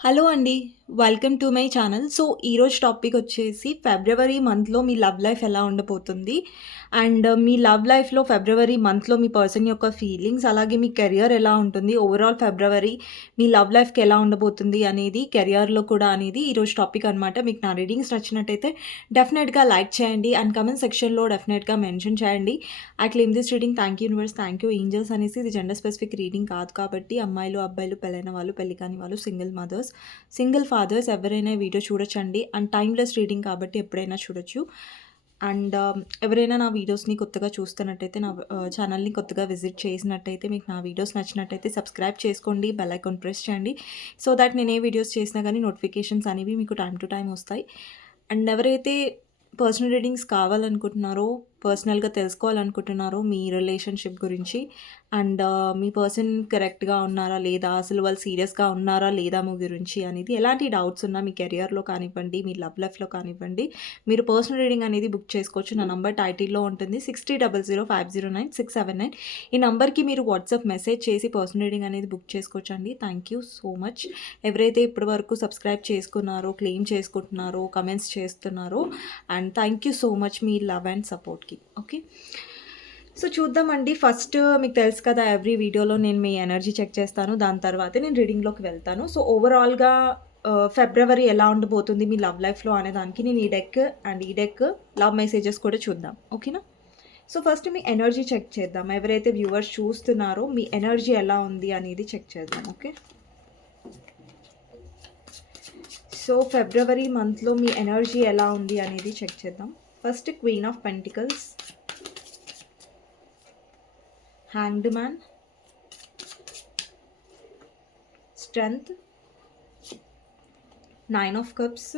Hello అండి. Welcome to my channel. So, ఈరోజు topic వచ్చేసి ఫిబ్రవరి మంత్‌లో మీ లవ్ లైఫ్ ఎలా ఉండబోతుంది? అండ్ మీ లవ్ లైఫ్‌లో ఫిబ్రవరి మంత్‌లో మీ పర్సన్ యొక్క ఫీలింగ్స్, అలాగే మీ కెరియర్ ఎలా ఉంటుంది? ఓవరాల్ ఫిబ్రవరి మీ లవ్ లైఫ్‌కి ఎలా ఉండబోతుంది అనేది, కెరియర్‌లో కూడా అనేది ఈరోజు టాపిక్ అనమాట. మీకు నా రీడింగ్స్ నచ్చినట్టయితే డెఫినెట్‌గా లైక్ చేయండి అండ్ కామెంట్ సెక్షన్‌లో డెఫినెట్‌గా మెన్షన్ చేయండి. I claim this reading. Thank you universe, thank you angels అనేసి. ఇది జెండర్ స్పెసిఫిక్ రీడింగ్ కాదు కాబట్టి అమ్మాయిలు, అబ్బాయిలు, పెళ్ళైన వాళ్ళు, పెళ్లి కాని వాళ్ళు, సింగిల్ మదర్స్, సింగిల్ ఫాదర్స్ ఎవరైనా ఈ వీడియో చూడొచ్చండి. అండ్ టైమ్‌లెస్ రీడింగ్ కాబట్టి ఎప్పుడైనా చూడొచ్చు. అండ్ ఎవరైనా నా వీడియోస్‌ని కొత్తగా చూస్తున్నట్టయితే, నా ఛానల్‌ని కొత్తగా విజిట్ చేసినట్టయితే, మీకు నా వీడియోస్ నచ్చినట్టయితే సబ్స్క్రైబ్ చేసుకోండి. బెల్ ఐకాన్ ప్రెస్ చేయండి. సో దట్ నేను ఏ వీడియోస్ చేసినా కానీ నోటిఫికేషన్స్ అనేవి మీకు టైమ్ టు టైమ్ వస్తాయి. అండ్ ఎవరైతే పర్సనల్ రీడింగ్స్ కావాలనుకుంటున్నారో, పర్సనల్‌గా తెలుసుకోవాలనుకుంటున్నారో మీ రిలేషన్‌షిప్ గురించి అండ్ మీ పర్సన్ కరెక్ట్‌గా ఉన్నారా లేదా? అసలు వాళ్ళు సీరియస్‌గా ఉన్నారా లేదా మీ గురించి అనేది ఎలాంటి డౌట్స్ ఉన్నా మీ కెరియర్‌లో కానివ్వండి, మీ లవ్ లైఫ్‌లో కానివ్వండి, మీరు పర్సనల్ రీడింగ్ అనేది బుక్ చేసుకోవచ్చు. నా నంబర్ టైటిల్‌లో ఉంటుంది. 6000509679. ఈ నంబర్‌కి మీరు వాట్సాప్ మెసేజ్ చేసి పర్సనల్ రీడింగ్ అనేది బుక్ చేసుకోవచ్చండి. Thank you so much. ఎవరైతే ఇప్పటివరకు సబ్స్క్రైబ్ చేసుకున్నారో, క్లెయిమ్ చేసుకుంటున్నారో, కమెంట్స్ చేస్తున్నారో and thank you so much మీ లవ్ అండ్ సపోర్ట్‌కి. ఓకే. సో చూద్దామండి. ఫస్ట్ మీకు తెలుసు కదా, ఎవ్రీ వీడియోలో నేను మీ ఎనర్జీ చెక్ చేస్తాను. దాని తర్వాతే నేను రీడింగ్‌లోకి వెళ్తాను. సో ఓవరాల్‌గా ఫిబ్రవరి ఎలా ఉండబోతుంది మీ లవ్ లైఫ్‌లో అనే దానికి నేను ఈ డెక్ అండ్ ఈ డెక్ లవ్ మెసేజెస్ కూడా చూద్దాం. ఓకేనా? సో ఫస్ట్ మీ ఎనర్జీ చెక్ చేద్దాం. ఎవరైతే వ్యూవర్స్ చూస్తున్నారో మీ ఎనర్జీ ఎలా ఉంది అనేది చెక్ చేద్దాం. ఓకే. సో ఫిబ్రవరి మంత్‌లో మీ ఎనర్జీ ఎలా ఉంది అనేది చెక్ చేద్దాం. First queen of pentacles, hanged man, strength, nine of cups,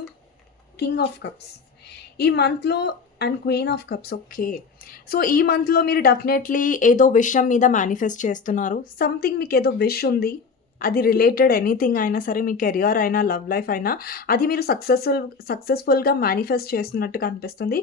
king of cups. ఈ మంత్లో and queen of cups. Okay. So ఈ మంత్లో మీరు డెఫినెట్లీ ఏదో విషయం మీద మేనిఫెస్ట్ చేస్తున్నారు. సంథింగ్ మీకు ఏదో విష్ ఉంది. అది రిలేటెడ్ ఎనీథింగ్ అయినా సరే, మీ కెరియర్ అయినా, లవ్ లైఫ్ అయినా, అది మీరు సక్సెస్ఫుల్గా మేనిఫెస్ట్ చేస్తున్నట్టు కనిపిస్తుంది.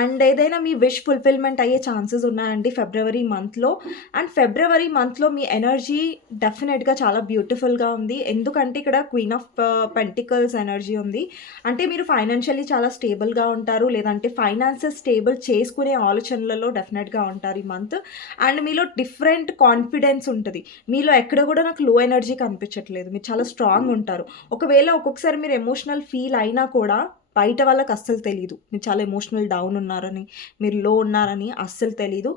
అండ్ ఏదైనా మీ విష్ ఫుల్ఫిల్మెంట్ అయ్యే ఛాన్సెస్ ఉన్నాయండి ఫిబ్రవరి మంత్లో. అండ్ ఫిబ్రవరి మంత్లో మీ ఎనర్జీ డెఫినెట్గా చాలా బ్యూటిఫుల్గా ఉంది. ఎందుకంటే ఇక్కడ క్వీన్ ఆఫ్ పెంటికల్స్ ఎనర్జీ ఉంది. అంటే మీరు ఫైనాన్షియల్లీ చాలా స్టేబుల్గా ఉంటారు, లేదంటే ఫైనాన్సెస్ స్టేబుల్ చేసుకునే ఆలోచనలలో డెఫినెట్గా ఉంటారు ఈ మంత్. అండ్ మీలో డిఫరెంట్ కాన్ఫిడెన్స్ ఉంటుంది. మీలో ఎక్కడ కూడా నాకు లో ఎనర్జీ కనిపించట్లేదు. మీరు చాలా స్ట్రాంగ్ ఉంటారు. ఒకవేళ ఒక్కొక్కసారి మీరు ఎమోషనల్ ఫీల్ అయినా కూడా బయట వాళ్ళకి అస్సలు తెలీదు. మీరు చాలా ఎమోషనల్ డౌన్ ఉన్నారని, మీరు లో ఉన్నారని అస్సలు తెలీదు.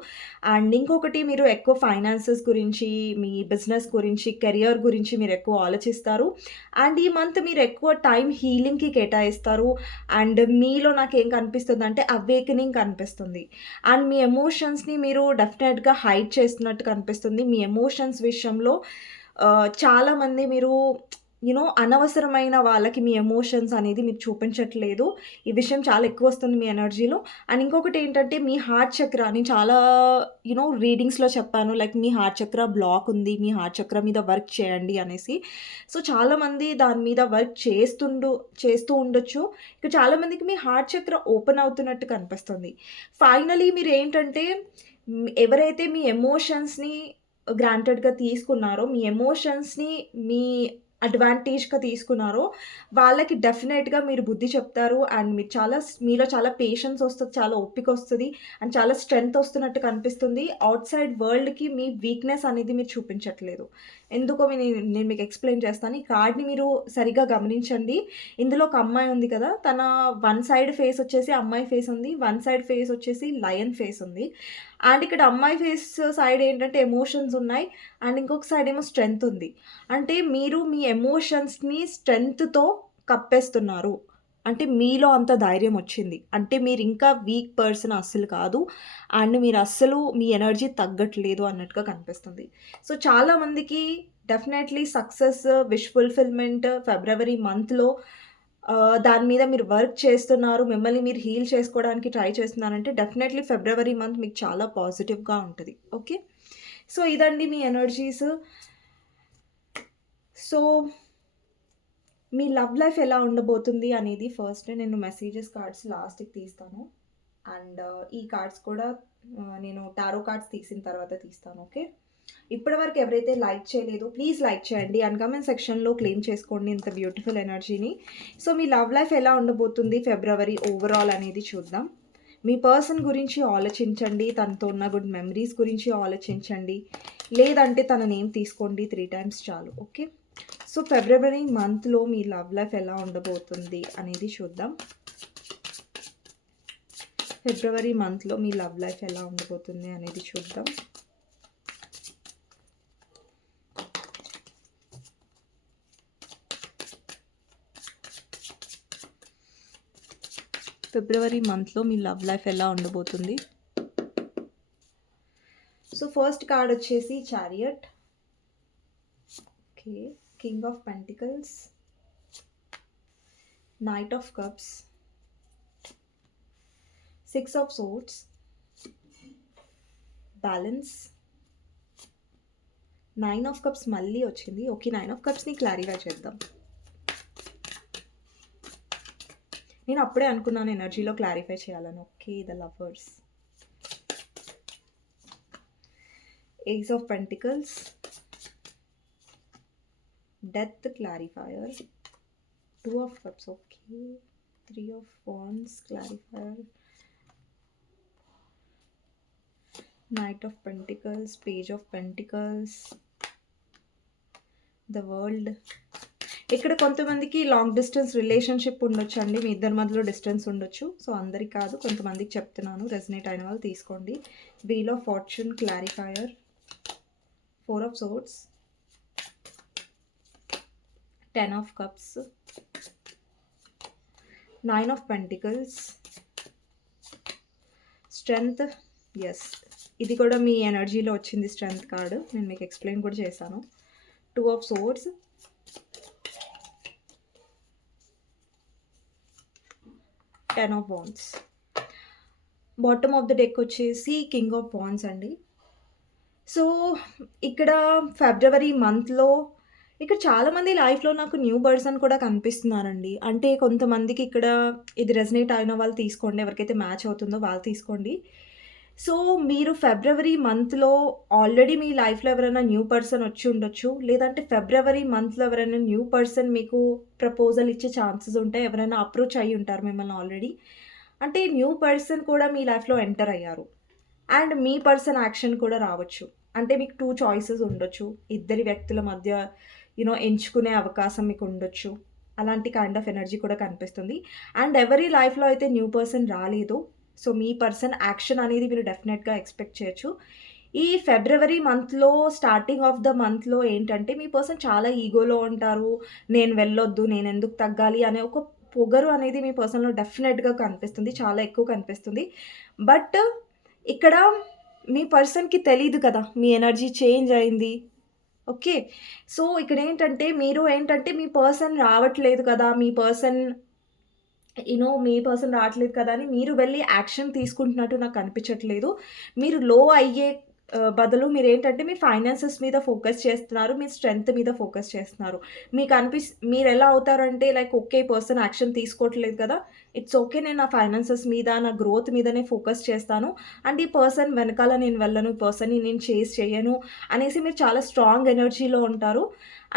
అండ్ ఇంకొకటి, మీరు ఎక్కువ ఫైనాన్సెస్ గురించి, మీ బిజినెస్ గురించి, కెరియర్ గురించి మీరు ఎక్కువ ఆలోచిస్తారు. అండ్ ఈ మంత్ మీరు ఎక్కువ టైం హీలింగ్‌కి కేటాయిస్తారు. అండ్ మీలో నాకేం కనిపిస్తుందంటే అవేకెనింగ్ కనిపిస్తుంది. అండ్ మీ ఎమోషన్స్‌ని మీరు డెఫినెట్‌గా హైడ్ చేస్తున్నట్టు కనిపిస్తుంది. మీ ఎమోషన్స్ విషయంలో చాలామంది మీరు అనవసరమైన వాళ్ళకి మీ ఎమోషన్స్ అనేది మీరు చూపించట్లేదు. ఈ విషయం చాలా ఎక్కువొస్తుంది మీ ఎనర్జీలో. అండ్ ఇంకొకటి ఏంటంటే, మీ హార్ట్ చక్ర, నేను చాలా రీడింగ్స్‌లో చెప్పాను. లైక్ మీ హార్ట్ చక్ర బ్లాక్ ఉంది. మీ హార్ట్ చక్ర మీద వర్క్ చేయండి అనేసి. సో చాలామంది దాని మీద వర్క్ చేస్తూ ఉండొచ్చు. ఇక చాలామందికి మీ హార్ట్ చక్ర ఓపెన్ అవుతున్నట్టు కనిపిస్తుంది. ఫైనలీ మీరేంటంటే, ఎవరైతే మీ ఎమోషన్స్‌ని గ్రాంటెడ్‌గా తీసుకున్నారో, మీ ఎమోషన్స్‌ని మీ అడ్వాంటేజ్‌గా తీసుకున్నారో, వాళ్ళకి డెఫినెట్‌గా మీరు బుద్ధి చెప్తారు. అండ్ మీరు మీలో చాలా పేషెన్స్ ఒస్తది, చాలా ఓపికొస్తది అండ్ చాలా స్ట్రెంగ్త్ ఒస్తున్నట్టు కనిపిస్తుంది. ఔట్‌సైడ్ వరల్డ్‌కి మీ వీక్‌నెస్ అనేది మీరు చూపించట్లేదు. ఎందుకో నేను మీకు ఎక్స్‌ప్లెయిన్ చేస్తాను. ఈ కార్డ్‌ని మీరు సరిగ్గా గమనించండి. ఇందులో ఒక అమ్మాయి ఉంది కదా! తన వన్ సైడ్ ఫేస్ వచ్చేసి అమ్మాయి ఫేస్ ఉంది. వన్ సైడ్ ఫేస్ వచ్చేసి లయన్ ఫేస్ ఉంది. అండ్ ఇక్కడ అమ్మాయి ఫేస్ సైడ్ ఏంటంటే ఎమోషన్స్ ఉన్నాయి. అండ్ ఇంకొక సైడ్ ఏమో స్ట్రెంగ్త్ ఉంది. అంటే మీరు మీ ఎమోషన్స్‌ని స్ట్రెంగ్త్‌తో కప్పేస్తున్నారు. అంటే మీలో అంత ధైర్యం వచ్చింది. అంటే మీరింకా వీక్ పర్సన్ అస్సలు కాదు. అండ్ మీరు అస్సలు మీ ఎనర్జీ తగ్గట్లేదు అన్నట్టుగా కనిపిస్తుంది. సో చాలామందికి డెఫినెట్‌లీ సక్సెస్, విష్ ఫుల్‌ఫిల్‌మెంట్ ఫిబ్రవరి మంత్‌లో దాని మీద మీరు వర్క్ చేస్తున్నారు. మిమ్మల్ని మీరు హీల్ చేసుకోవడానికి ట్రై చేస్తున్నారంటే డెఫినెట్‌లీ ఫిబ్రవరి మంత్ మీకు చాలా పాజిటివ్‌గా ఉంటది. ఓకే. సో ఇదండి మీ ఎనర్జీస్. సో మీ లవ్ లైఫ్ ఎలా ఉండబోతుంది అనేది ఫస్ట్ నేను మెసేజెస్ కార్డ్స్ లాస్ట్‌కి తీస్తాను. అండ్ ఈ కార్డ్స్ కూడా నేను టారో కార్డ్స్ తీసిన తర్వాత తీస్తాను. ఓకే. ఇప్పటివరకు ఎవరైతే లైక్ చేయలేదో ప్లీజ్ లైక్ చేయండి అండ్ కమెంట్ సెక్షన్లో క్లెయిమ్ చేసుకోండి ఇంత బ్యూటిఫుల్ ఎనర్జీని. సో మీ లవ్ లైఫ్ ఎలా ఉండబోతుంది ఫిబ్రవరి ఓవరాల్ అనేది చూద్దాం. మీ పర్సన్ గురించి ఆలోచించండి, తనతో ఉన్న గుడ్ మెమరీస్ గురించి ఆలోచించండి, లేదంటే తన నేమ్ తీసుకోండి 3 times చాలు. ఓకే, సో ఫిబ్రవరి మంత్లో మీ లవ్ లైఫ్ ఎలా ఉండబోతుంది అనేది చూద్దాం. ఫిబ్రవరి మంత్లో మీ లవ్ లైఫ్ ఎలా ఉండబోతుంది అనేది చూద్దాం. ఫిబ్రవరి మంత్లో మీ లవ్ లైఫ్ ఎలా ఉండబోతుంది. సో ఫస్ట్ కార్డ్ వచ్చేసి chariot. Okay, king of pentacles, knight of cups, 6 of swords, balance, 9 of cups మళ్ళీ వచ్చింది. ఓకే, 9 of cupsని క్లారిఫై చేద్దాం. నేను అప్పుడే అనుకున్నాను ఎనర్జీలో క్లారిఫై చేయాలని. Okay, the lovers, ace of pentacles, death clarifier, 2 of cups. Okay, 3 of wands clarifier, Knight of Pentacles, Page of Pentacles, the World. ఇక్కడ కొంతమందికి లాంగ్ డిస్టెన్స్ రిలేషన్షిప్ ఉండొచ్చు అండి, మీ ఇద్దరి మధ్యలో డిస్టెన్స్ ఉండొచ్చు. సో అందరికి కాదు, కొంతమందికి చెప్తున్నాను, రెజనేట్ అయిన వాళ్ళు తీసుకోండి. Wheel of fortune clarifier, 4 of swords, 10 of cups, 9 of pentacles, strength. Yes, ఇది కూడా మీ ఎనర్జీలో వచ్చింది స్ట్రెంగ్త్ కార్డు, నేను మీకు ఎక్స్ప్లెయిన్ కూడా చేశాను. 2 of swords, 10 of wands. Bottom of the deck వచ్చేసి కింగ్ ఆఫ్ వాండ్స్ అండి. సో ఇక్కడ ఫిబ్రవరి మంత్లో ఇక్కడ చాలామంది లైఫ్లో నాకు న్యూ పర్సన్ కూడా కనిపిస్తున్నారండి. అంటే కొంతమందికి ఇక్కడ ఇది రెజనేట్ అయిన వాళ్ళు తీసుకోండి, ఎవరికైతే మ్యాచ్ అవుతుందో వాళ్ళు తీసుకోండి. సో మీరు ఫిబ్రవరి మంత్లో ఆల్రెడీ మీ లైఫ్లో ఎవరైనా న్యూ పర్సన్ వచ్చి ఉండొచ్చు, లేదంటే ఫిబ్రవరి మంత్లో ఎవరైనా న్యూ పర్సన్ మీకు ప్రపోజల్ ఇచ్చే ఛాన్సెస్ ఉంటాయి, ఎవరైనా అప్రోచ్ అయ్యి ఉంటారు మిమ్మల్ని ఆల్రెడీ. అంటే న్యూ పర్సన్ కూడా మీ లైఫ్లో ఎంటర్ అయ్యారు అండ్ మీ పర్సన్ యాక్షన్ కూడా రావచ్చు. అంటే మీకు 2 చాయిసెస్ ఉండొచ్చు, ఇద్దరి వ్యక్తుల మధ్య ఎంచుకునే అవకాశం మీకు ఉండొచ్చు. అలాంటి కైండ్ ఆఫ్ ఎనర్జీ కూడా కనిపిస్తుంది. అండ్ ఎవరి లైఫ్లో అయితే న్యూ పర్సన్ రాలేదో, సో మీ పర్సన్ యాక్షన్ అనేది మీరు డెఫినెట్గా ఎక్స్పెక్ట్ చేయొచ్చు. ఈ ఫిబ్రవరి మంత్లో స్టార్టింగ్ ఆఫ్ ద మంత్లో ఏంటంటే మీ పర్సన్ చాలా ఈగోలో ఉంటారు, నేను వెళ్ళొద్దు, నేను ఎందుకు తగ్గాలి అనే ఒక పొగరు అనేది మీ పర్సన్లో డెఫినెట్గా కనిపిస్తుంది, చాలా ఎక్కువ కనిపిస్తుంది. బట్ ఇక్కడ మీ పర్సన్కి తెలీదు కదా మీ ఎనర్జీ చేంజ్ అయింది. ఓకే, సో ఇక్కడ ఏంటంటే మీరు మీ పర్సన్ రావట్లేదు కదా, మీ పర్సన్ రావట్లేదు కదా అని మీరు వెళ్ళి యాక్షన్ తీసుకుంటున్నట్టు నాకు అనిపించట్లేదు. మీరు లో అయ్యే బదులు మీరేంటంటే మీ ఫైనాన్సెస్ మీద ఫోకస్ చేస్తున్నారు, మీ స్ట్రెంగ్త్ మీద ఫోకస్ చేస్తున్నారు. మీకు మీరు ఎలా అవుతారంటే లైక్ ఓకే, పర్సన్ యాక్షన్ తీసుకోవట్లేదు కదా, ఇట్స్ ఓకే, నేను నా ఫైనాన్సెస్ మీద నా గ్రోత్ మీదనే ఫోకస్ చేస్తాను అండ్ ఈ పర్సన్ వెనకాల నేను వెళ్ళను, ఈ పర్సన్ని నేను చేస్ చేయను అనేసి మీరు చాలా స్ట్రాంగ్ ఎనర్జీలో ఉంటారు.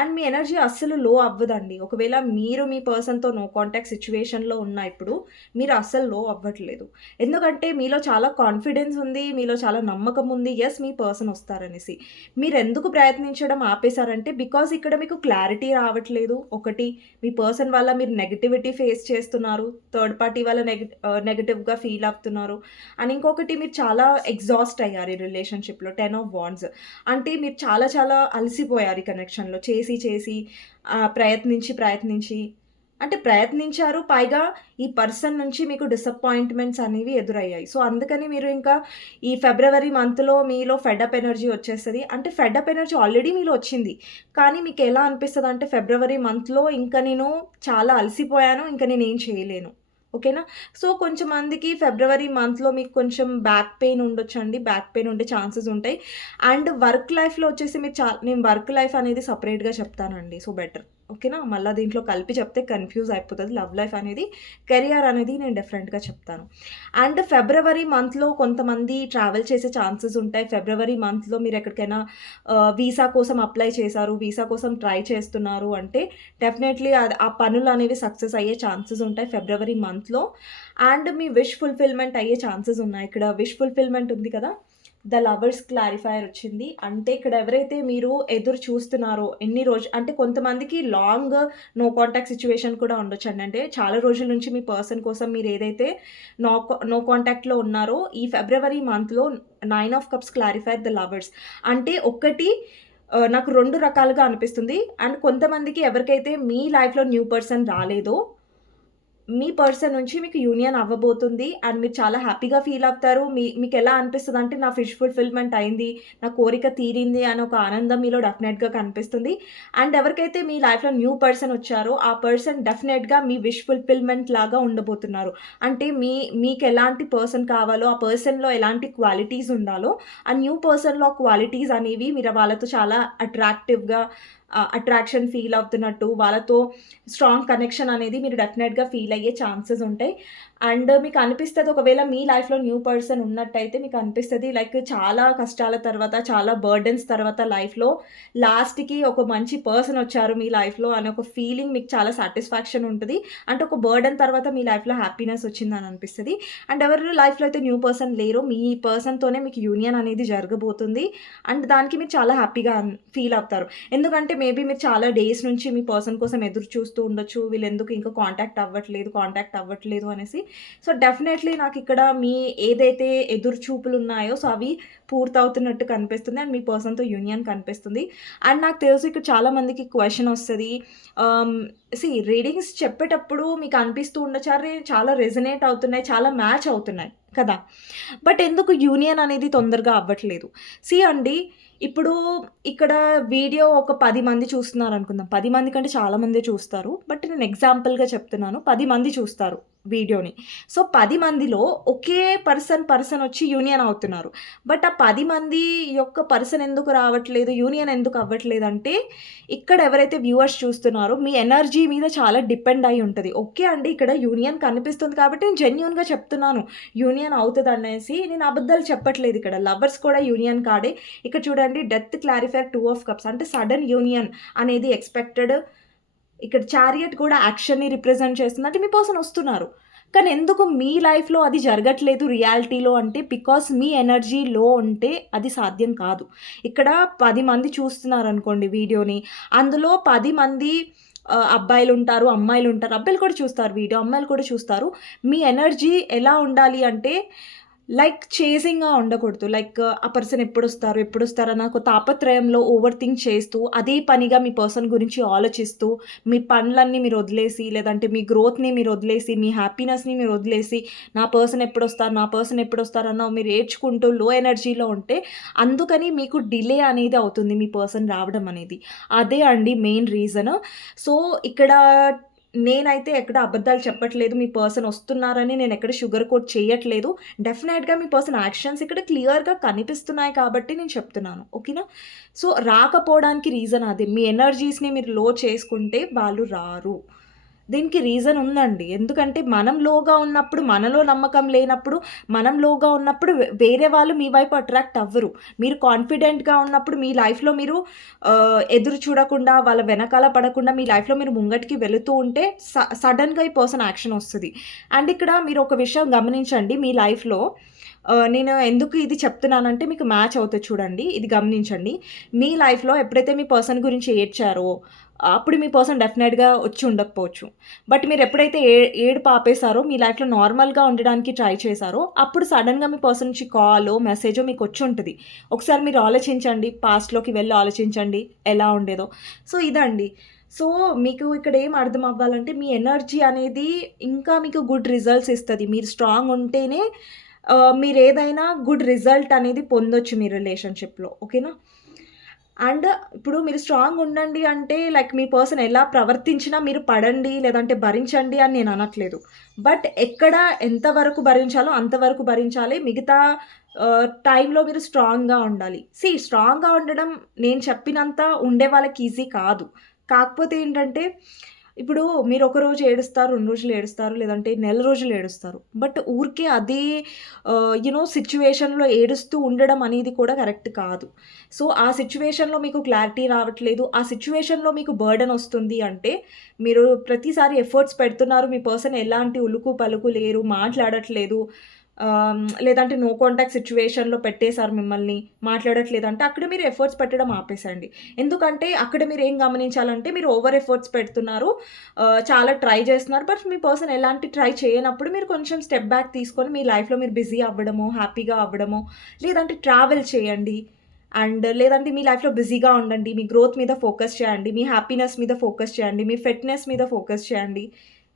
అండ్ మీ ఎనర్జీ అస్సలు లో అవ్వదండి. ఒకవేళ మీరు మీ పర్సన్తో నో కాంటాక్ట్ సిచ్యువేషన్లో ఉన్న ఇప్పుడు మీరు అస్సలు లో అవ్వట్లేదు, ఎందుకంటే మీలో చాలా కాన్ఫిడెన్స్ ఉంది, మీలో చాలా నమ్మకం ఉంది, ఎస్ మీ పర్సన్ వస్తారనేసి. మీరు ఎందుకు ప్రయత్నించడం ఆపేశారంటే బికాజ్ ఇక్కడ మీకు క్లారిటీ రావట్లేదు. ఒకటి, మీ పర్సన్ వల్ల మీరు నెగిటివిటీ ఫేస్ చేస్తున్నారు, థర్డ్ పార్టీ వల్ల నెగిటివ్గా ఫీల్ అవుతున్నారు. అండ్ ఇంకొకటి, మీరు చాలా ఎగ్జాస్ట్ అయ్యారు ఈ రిలేషన్షిప్లో, 10 of wands. అంటే మీరు చాలా చాలా అలసిపోయారు ఈ కనెక్షన్లో, చేసి ప్రయత్నించి అంటే ప్రయత్నించారు, పైగా ఈ పర్సన్ నుంచి మీకు డిసప్పాయింట్మెంట్స్ అనేవి ఎదురయ్యాయి. సో అందుకని మీరు ఇంకా ఈ ఫిబ్రవరి మంత్లో మీలో ఫెడప్ ఎనర్జీ వచ్చేస్తుంది. అంటే ఫెడప్ ఎనర్జీ ఆల్రెడీ మీలో వచ్చింది, కానీ మీకు ఎలా అనిపిస్తుంది అంటే ఫిబ్రవరి మంత్లో ఇంకా నేను చాలా అలసిపోయాను, ఇంకా నేను ఏం చేయలేను. ఓకేనా, సో కొంచెం మందికి ఫిబ్రవరి మంత్లో మీకు కొంచెం బ్యాక్ పెయిన్ ఉండొచ్చండి, బ్యాక్ పెయిన్ ఉండే ఛాన్సెస్ ఉంటాయి. అండ్ వర్క్ లైఫ్లో వచ్చేసి మీరు నేను వర్క్ లైఫ్ అనేది సపరేట్గా చెప్తానండి, సో బెటర్. ఓకేనా? మళ్ళా దీంట్లో కలిపి చెప్తే కన్‌ఫ్యూజ్ అయిపోతది. లవ్ లైఫ్ అనేది, కెరియర్ అనేది నేను డిఫరెంట్‌గా చెప్తాను. అండ్ ఫిబ్రవరి మంత్‌లో కొంతమంది ట్రావెల్ చేసే ఛాన్సెస్ ఉంటాయి. ఫిబ్రవరి మంత్‌లో మీరెక్కడికైనా వీసా కోసం అప్లై చేశారు, వీసా కోసం ట్రై చేస్తున్నారు అంటే డెఫినైట్‌లీ ఆ పనులనేవి సక్సెస్ అయ్యే ఛాన్సెస్ ఉంటాయి ఫిబ్రవరి మంత్‌లో. అండ్ మీ విష్ ఫుల్‌ఫిల్‌మెంట్ అయ్యే ఛాన్సెస్ ఉన్నాయి. ఇక్కడ విష్ ఫుల్‌ఫిల్‌మెంట్ ఉంది కదా! ద లవర్స్ క్లారిఫైయర్ వచ్చింది. అంటే ఇక్కడ ఎవరైతే మీరు ఎదురు చూస్తున్నారో ఎన్ని అంటే కొంతమందికి లాంగ్ నో కాంటాక్ట్ సిట్యుయేషన్ కూడా ఉండొచ్చండి. అంటే చాలా రోజుల నుంచి మీ పర్సన్ కోసం మీరు ఏదైతే నో కాంటాక్ట్‌లో ఉన్నారో ఈ ఫిబ్రవరి మంత్‌లో 9 of cups clarifier the lovers. అంటే ఒకటి నాకు 2 రకాలుగా అనిపిస్తుంది. అండ్ కొంతమందికి ఎవరికైతే మీ లైఫ్‌లో న్యూ పర్సన్ రాలేదో మీ పర్సన్ నుంచి మీకు యూనియన్ అవ్వబోతుంది. అండ్ మీరు చాలా హ్యాపీగా ఫీల్ అవుతారు. మీకెలా అనిపిస్తదంటే నా విష్ ఫుల్‌ఫిల్‌మెంట్ అయింది, నా కోరిక తీరింది అని ఒక ఆనందం మీలో డెఫినెట్‌గా కనిపిస్తుంది. అండ్ ఎవరికైతే మీ లైఫ్‌లో న్యూ పర్సన్ వచ్చారో ఆ పర్సన్ డెఫినెట్‌గా మీ విష్ ఫుల్‌ఫిల్‌మెంట్ లాగా ఉండబోతున్నారు. అంటే మీకెలాంటి పర్సన్ కావాలో, ఆ పర్సన్‌లో ఎలాంటి క్వాలిటీస్ ఉండాలో, ఆ న్యూ పర్సన్‌లో ఆ క్వాలిటీస్ అనేవి మీరు వాళ్ళతో చాలా అట్రాక్టివ్‌గా అట్రాక్షన్ ఫీల్ అవుతున్నట్టు, వాళ్ళతో స్ట్రాంగ్ కనెక్షన్ అనేది మీరు డెఫినెట్‌గా ఫీల్ అయ్యే ఛాన్సెస్ ఉంటాయి. అండ్ మీకు అనిపిస్తది ఒకవేళ మీ లైఫ్‌లో న్యూ పర్సన్ ఉన్నట్టయితే మీకు అనిపిస్తది లైక్ చాలా కష్టాల తర్వాత, చాలా బర్డెన్స్ తర్వాత లైఫ్‌లో లాస్ట్‌కి ఒక మంచి పర్సన్ వచ్చారు మీ లైఫ్‌లో అనే ఒక ఫీలింగ్ మీకు చాలా సాటిస్ఫాక్షన్ ఉంటది. అంటే ఒక బర్డెన్ తర్వాత మీ లైఫ్‌లో హ్యాపీనెస్ వచ్చిందని అనిపిస్తది. అండ్ ఎవరి లైఫ్‌లో అయితే న్యూ పర్సన్ లేరో మీ పర్సన్‌తోనే మీకు యూనియన్ అనేది జరగబోతుంది. అండ్ దానికి మీరు చాలా హ్యాపీగా ఫీల్ అవుతారు. ఎందుకంటే మేబీ మీరు చాలా డేస్ నుంచి మీ పర్సన్ కోసం ఎదురు చూస్తూ ఉండొచ్చు. వీళ్ళెందుకు ఇంకా కాంటాక్ట్ అవ్వట్లేదు అనేసి. సో, డెఫినైట్‌లీ నాకిక్కడ మీ ఏదైతే ఎదురు చూపులున్నాయో సో, అవి పూర్తవుతున్నట్టు కనిపిస్తుంది. అండ్ మీ పర్సన్‌తో యూనియన్ కనిపిస్తుంది. అండ్ నాకు తెలుసు ఇక్కడ చాలా మందికి క్వెషన్ ఒస్తది. ఆహ్, రీడింగ్స్ చెప్పేటప్పుడు మీకు అనిపిస్తూ ఉండొచ్చు, అరే! చాలా రెజొనేట్ అవుతున్నాయి, చాలా మ్యాచ్ అవుతున్నాయి కదా! బట్ ఎందుకు యూనియన్ అనేది తొందరగా అవ్వట్లేదు? అండి, ఇప్పుడు ఇక్కడ వీడియో ఒక 10 మంది చూస్తున్నారనుకుందాం. 10 మంది కంటే చాలా మందే చూస్తారు. బట్ నేను ఎగ్జాంపుల్‌గా చెప్తున్నాను. 10 మంది చూస్తారు వీడియోని. సో, 10 మందిలో ఒకే పర్సన్ వచ్చి యూనియన్ అవుతున్నారు. బట్ ఆ 10 మంది యొక్క పర్సన్ ఎందుకు రావట్లేదు, యూనియన్ ఎందుకు అవ్వట్లేదంటే, ఇక్కడ ఎవరైతే వ్యూవర్స్ చూస్తున్నారో మీ ఎనర్జీ మీద చాలా డిపెండ్ అయ్యి ఉంటది. ఓకే అండి, ఇక్కడ యూనియన్ కనిపిస్తుంది కాబట్టి నేను జెన్యూన్‌గా చెప్తున్నాను. యూనియన్ అవుతదనేసి నేను అబద్ధాలు చెప్పట్లేదు ఇక్కడ. లవర్స్ కూడా యూనియన్ కాడే. ఇక్కడ చూడండి డెత్ క్లారిఫైయర్ 2 ఆఫ్ కప్స్ అంటే సడెన్ యూనియన్ అనేది ఎక్స్‌పెక్టెడ్. ఇక్కడ చారియట్ కూడా యాక్షన్‌ని రిప్రజెంట్ చేస్తుంది. అంటే మీ పర్సన్ వస్తున్నారు. కానీ ఎందుకు మీ లైఫ్‌లో అది జరగట్లేదు రియాలిటీలో అంటే బికాస్ మీ ఎనర్జీ లో ఉంటే అది సాధ్యం కాదు. ఇక్కడ 10 మంది చూస్తున్నారనుకోండి వీడియోని. అందులో 10 మంది అబ్బాయిలుంటారు, అమ్మాయిలుంటారు. అబ్బాయిలు కూడా చూస్తారు వీడియో, అమ్మాయిలు కూడా చూస్తారు. మీ ఎనర్జీ ఎలా ఉండాలి అంటే లైక్ చేసింగ్‌గా ఉండకూడదు. లైక్ ఆ పర్సన్ ఎప్పుడొస్తారన్న ఒక తాపత్రయంలో ఓవర్ థింక్ చేస్తూ, అదే పనిగా మీ పర్సన్ గురించి ఆలోచిస్తూ, మీ పనులన్నీ మీరు వదిలేసి, లేదంటే మీ గ్రోత్‌ని మీరు వదిలేసి, మీ హ్యాపీనెస్‌ని మీరు వదిలేసి, నా పర్సన్ ఎప్పుడొస్తారన్న మీరు ఏడ్చుకుంటూ లో ఎనర్జీలో ఉంటే, అందుకని మీకు డిలే అనేది అవుతుంది మీ పర్సన్ రావడం అనేది. అదే అండి మెయిన్ రీజన్. సో, ఇక్కడ నేనైతే ఎక్కడ అబద్ధాలు చెప్పట్లేదు. మీ పర్సన్ వస్తున్నారని నేనెక్కడ షుగర్ కోట్ చేయట్లేదు. డెఫినెట్‌గా మీ పర్సన్ యాక్షన్స్ ఇక్కడ క్లియర్‌గా కనిపిస్తున్నాయి కాబట్టి నేను చెప్తున్నాను. ఓకేనా? సో, రాకపోవడానికి రీజన్ అదే. మీ ఎనర్జీస్‌ని మీరు లో చేసుకుంటే వాళ్ళు రారు. దీనికి రీజన్ ఉందండి. ఎందుకంటే మనం లోగా ఉన్నప్పుడు, మనలో నమ్మకం లేనప్పుడు, మనం లోగా ఉన్నప్పుడు వేరే వాళ్ళు మీ వైపు అట్రాక్ట్ అవ్వరు. మీరు కాన్ఫిడెంట్‌గా ఉన్నప్పుడు మీ లైఫ్‌లో మీరు ఎదురు చూడకుండా, వాళ్ళ వెనకాల పడకుండా మీ లైఫ్‌లో మీరు ముంగటికి వెళుతూ ఉంటే సడెన్‌గా ఈ పర్సన్ యాక్షన్ ఒస్తది. అండ్ ఇక్కడ మీరు ఒక విషయం గమనించండి మీ లైఫ్‌లో నేను ఎందుకు ఇది చెప్తున్నానంటే మీకు మ్యాచ్ అవుతది చూడండి. ఇది గమనించండి. మీ లైఫ్‌లో ఎప్పుడైతే మీ పర్సన్ గురించి ఏడ్చారో అప్పుడు మీ పర్సన్ డెఫినెట్‌గా వచ్చి ఉండకపోవచ్చు. బట్ మీరెప్పుడైతే ఏడుపు ఆపేసారో, మీ లైఫ్‌లో నార్మల్‌గా ఉండడానికి ట్రై చేశారో, అప్పుడు సడెన్‌గా మీ పర్సన్ నుంచి కాలో, మెసేజో మీకొచ్చుంటది. ఒకసారి మీరు ఆలోచించండి. పాస్ట్‌లోకి వెళ్లి ఆలోచించండి ఎలా ఉండేదో. సో, ఇదండి. సో, మీకు ఇక్కడ ఏం అర్థం అవ్వాలంటే, మీ ఎనర్జీ అనేది ఇంకా మీకు గుడ్ రిజల్ట్స్ ఇస్తది. మీరు స్ట్రాంగ్ ఉంటేనే మీరేదైనా గుడ్ రిజల్ట్ అనేది పొందొచ్చు మీ రిలేషన్‌షిప్‌లో. ఓకేనా? అండ్ ఇప్పుడు మీరు స్ట్రాంగ్ ఉండండి అంటే లైక్ మీ పర్సన్ ఎలా ప్రవర్తించినా మీరు పడండి, లేదంటే భరించండి అని నేను అనట్లేదు. బట్ ఎక్కడ ఎంతవరకు భరించాలో అంతవరకు భరించాలి. మిగతా టైంలో మీరు స్ట్రాంగ్‌గా ఉండాలి. స్ట్రాంగ్‌గా ఉండడం నేను చెప్పినంత ఉండే వాళ్ళకి ఈజీ కాదు. కాకపోతే ఏంటంటే, ఇప్పుడు మీరు ఒక రోజు ఏడుస్తారు, 2 రోజులు ఏడుస్తారు, లేదంటే నెల రోజులు ఏడుస్తారు. బట్ ఊరికే అదే సిట్యుయేషన్‌లో ఏడుస్తూ ఉండడం అనేది కూడా కరెక్ట్ కాదు. సో, ఆ సిట్యుయేషన్‌లో మీకు క్లారిటీ రావట్లేదు, ఆ సిట్యుయేషన్‌లో మీకు బర్డెన్ ఒస్తుంది అంటే, మీరు ప్రతిసారి ఎఫర్ట్స్ పెడుతున్నారు, మీ పర్సన్ ఎలాంటి ఉలుకు పలుకు లేరు, మాట్లాడట్లేదు, లేదంటే నో కాంటాక్ట్ సిట్యుయేషన్‌లో పెట్టేసారు మిమ్మల్ని, మాట్లాడట్లేదంటే అక్కడ మీరు ఎఫర్ట్స్ పెట్టడం ఆపేసండి. ఎందుకంటే అక్కడ మీరేం గమనించాలంటే మీరు ఓవర్ ఎఫర్ట్స్ పెడుతున్నారు. చాలా ట్రై చేస్తున్నారు. బట్ మీ పర్సన్ ఎలాంటి ట్రై చేయనప్పుడు మీరు కొంచెం స్టెప్ బ్యాక్ తీసుకొని మీ లైఫ్‌లో మీరు బిజీ అవ్వడమో, హ్యాపీగా అవ్వడమో, లేదంటే ట్రావెల్ చేయండి. అండ్ లేదంటే మీ లైఫ్‌లో బిజీగా ఉండండి. మీ గ్రోత్ మీద ఫోకస్ చేయండి. మీ హ్యాపీనెస్ మీద ఫోకస్ చేయండి. మీ ఫిట్‌నెస్ మీద ఫోకస్ చేయండి.